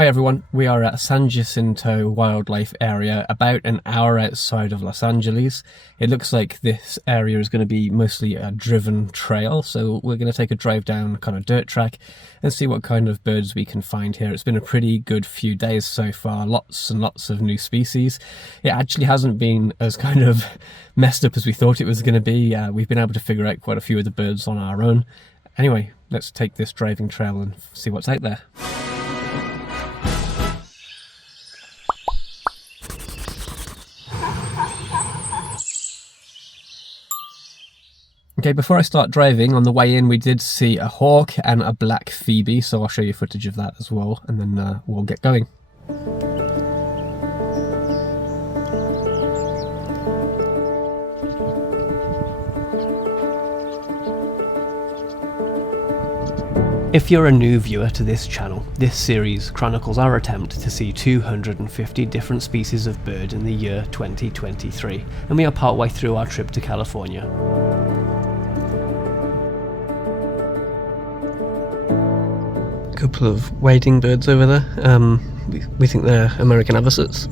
Hi everyone, we are at San Jacinto Wildlife Area, about an hour outside of Los Angeles. It looks like this area is going to be mostly a driven trail, so we're going to take a drive down kind of dirt track and see what kind of birds we can find here. It's been a pretty good few days so far, lots and lots of new species. It actually hasn't been as kind of messed up as we thought it was going to be. We've been able to figure out quite a few of the birds on our own. Anyway, let's take this driving trail and see what's out there. Okay, before I start driving, on the way in we did see a hawk and a black phoebe, so I'll show you footage of that as well, and then we'll get going. If you're a new viewer to this channel, this series chronicles our attempt to see 250 different species of bird in the year 2023, and we are partway through our trip to California. Couple of wading birds over there. We think they're American avocets.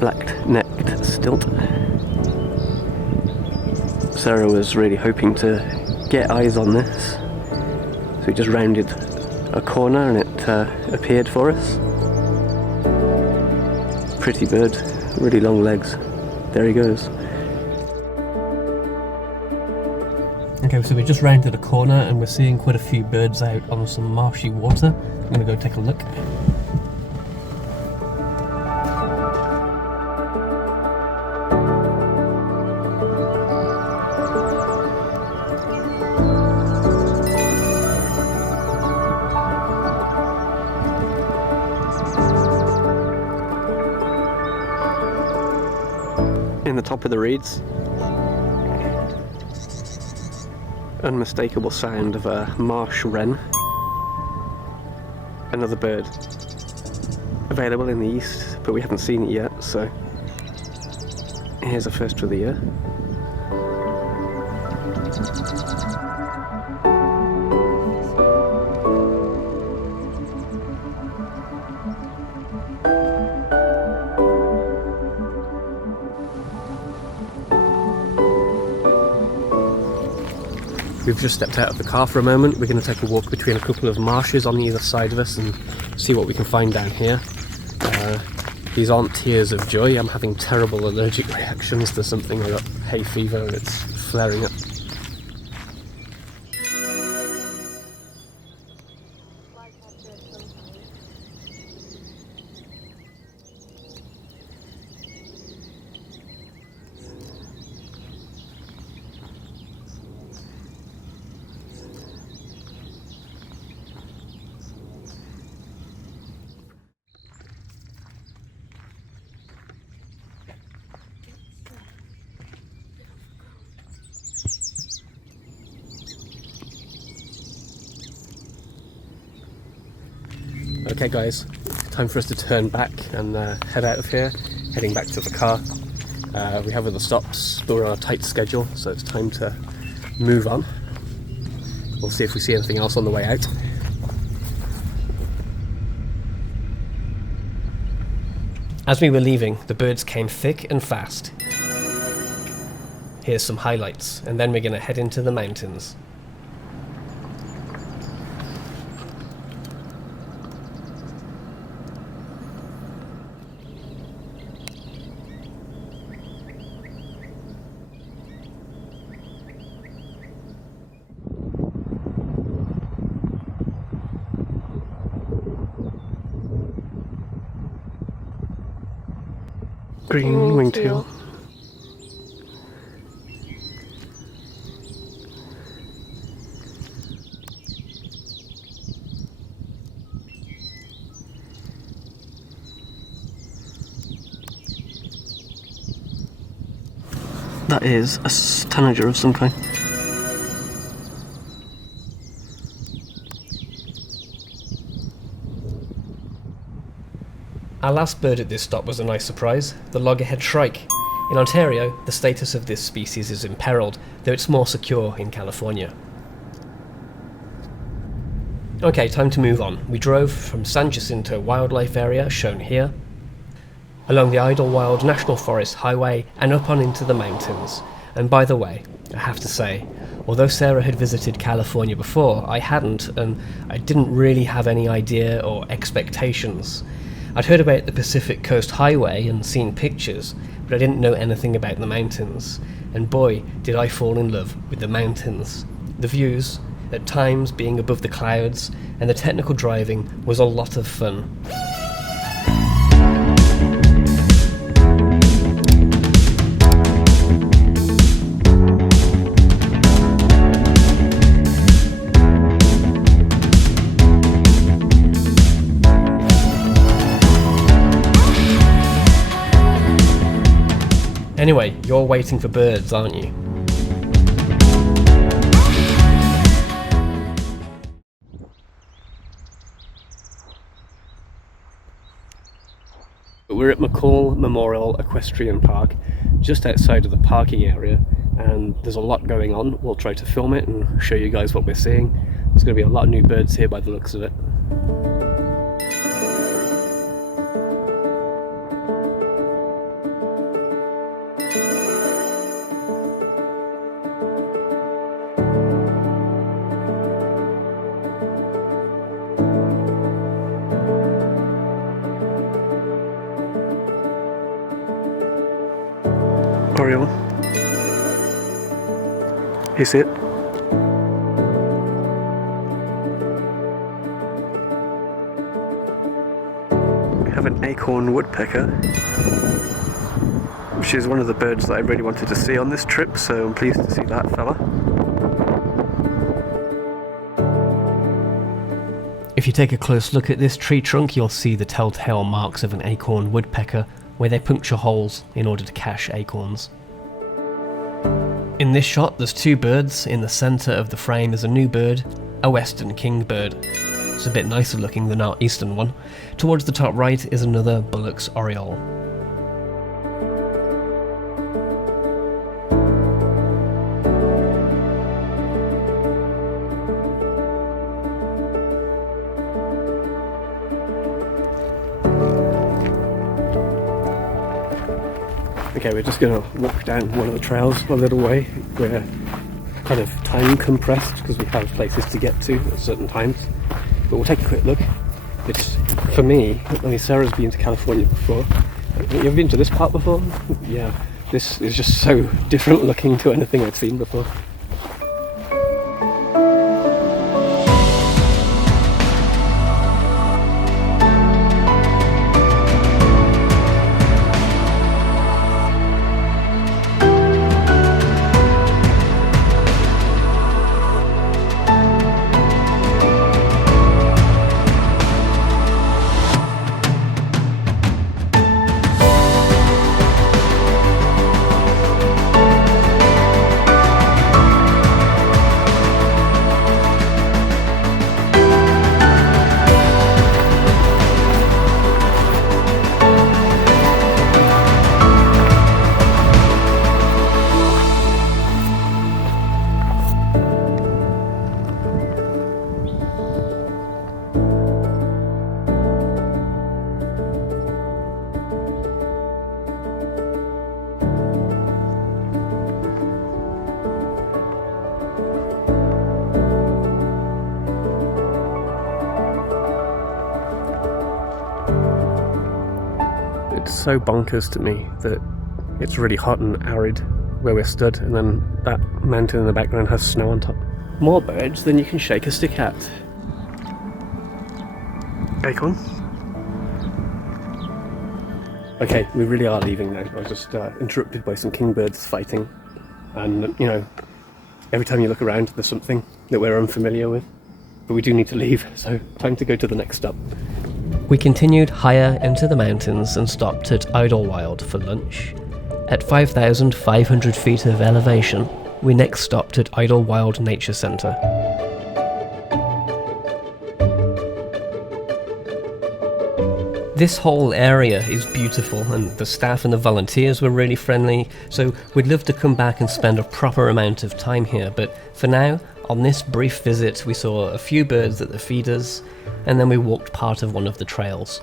Black-necked stilt. Sarah was really hoping to get eyes on this, so we just rounded a corner and it appeared for us. Pretty bird, really long legs. There he goes. Okay, so we just rounded a corner and we're seeing quite a few birds out on some marshy water. I'm going to go take a look. In the top of the reeds, unmistakable sound of a marsh wren. Another bird available in the east, but we haven't seen it yet, so here's a first for the year. We've just stepped out of the car for a moment. We're going to take a walk between a couple of marshes on either side of us and see what we can find down here. These aren't tears of joy. I'm having terrible allergic reactions to something. I got hay fever and it's flaring up. Okay guys, time for us to turn back and head out of here, heading back to the car. We have other stops, but we're on a tight schedule, so it's time to move on. We'll see if we see anything else on the way out. As we were leaving, the birds came thick and fast. Here's some highlights, and then we're going to head into the mountains. Green wingtail. That is a tanager of some kind. Our last bird at this stop was a nice surprise, the loggerhead shrike. In Ontario, the status of this species is imperiled, though it's more secure in California. Okay, time to move on. We drove from San Jacinto Wildlife Area, shown here, along the Idyllwild National Forest Highway and up on into the mountains. And by the way, I have to say, although Sara had visited California before, I hadn't, and I didn't really have any idea or expectations. I'd heard about the Pacific Coast Highway and seen pictures, but I didn't know anything about the mountains. And boy, did I fall in love with the mountains. The views, at times being above the clouds, and the technical driving was a lot of fun. Anyway, you're waiting for birds, aren't you? We're at Mccall Memorial Equestrian Park, just outside of the parking area, and there's a lot going on. We'll try to film it and show you guys what we're seeing. There's going to be a lot of new birds here by the looks of it. Oriole. You see it? We have an acorn woodpecker, which is one of the birds that I really wanted to see on this trip, so I'm pleased to see that fella. If you take a close look at this tree trunk, you'll see the telltale marks of an acorn woodpecker, where they puncture holes in order to cache acorns. In this shot, there's two birds. In the centre of the frame is a new bird, a western kingbird. It's a bit nicer looking than our eastern one. Towards the top right is another Bullock's oriole. Okay, we're just going to walk down one of the trails a little way. We're kind of time compressed because we have places to get to at certain times. But we'll take a quick look. It's, for me, I mean, Sarah's been to California before. You ever been to this part before? Yeah, this is just so different looking to anything I've seen before. It's so bonkers to me that it's really hot and arid where we're stood, and then that mountain in the background has snow on top. More birds than you can shake a stick at. Acorn. Okay, we really are leaving now. I was just interrupted by some kingbirds fighting, and you know, every time you look around there's something that we're unfamiliar with. But we do need to leave, so time to go to the next stop. We continued higher into the mountains and stopped at Idyllwild for lunch. At 5,500 feet of elevation, we next stopped at Idyllwild Nature Centre. This whole area is beautiful, and the staff and the volunteers were really friendly, so we'd love to come back and spend a proper amount of time here, but for now, on this brief visit, we saw a few birds at the feeders, and then we walked part of one of the trails.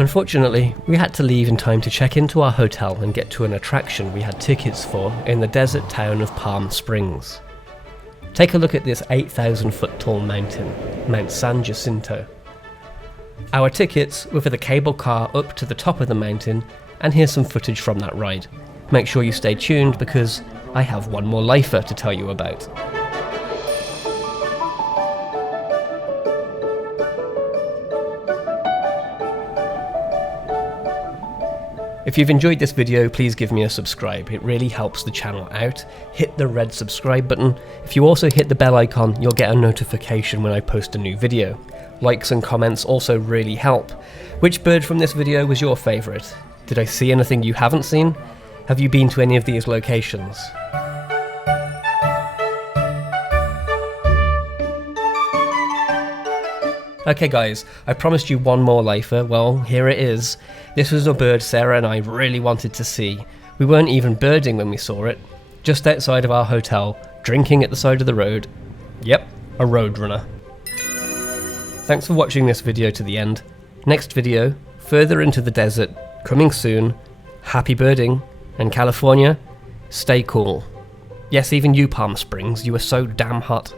Unfortunately, we had to leave in time to check into our hotel and get to an attraction we had tickets for in the desert town of Palm Springs. Take a look at this 8,000 foot tall mountain, Mount San Jacinto. Our tickets were for the cable car up to the top of the mountain, and here's some footage from that ride. Make sure you stay tuned because I have one more lifer to tell you about. If you've enjoyed this video, please give me a subscribe. It really helps the channel out. Hit the red subscribe button. If you also hit the bell icon, you'll get a notification when I post a new video. Likes and comments also really help. Which bird from this video was your favourite? Did I see anything you haven't seen? Have you been to any of these locations? Okay guys, I promised you one more lifer. Well, here it is. This was a bird Sarah and I really wanted to see. We weren't even birding when we saw it. Just outside of our hotel, drinking at the side of the road. Yep, a Roadrunner. Thanks for watching this video to the end. Next video, further into the desert, coming soon. Happy birding, and California, stay cool. Yes, even you Palm Springs, you are so damn hot.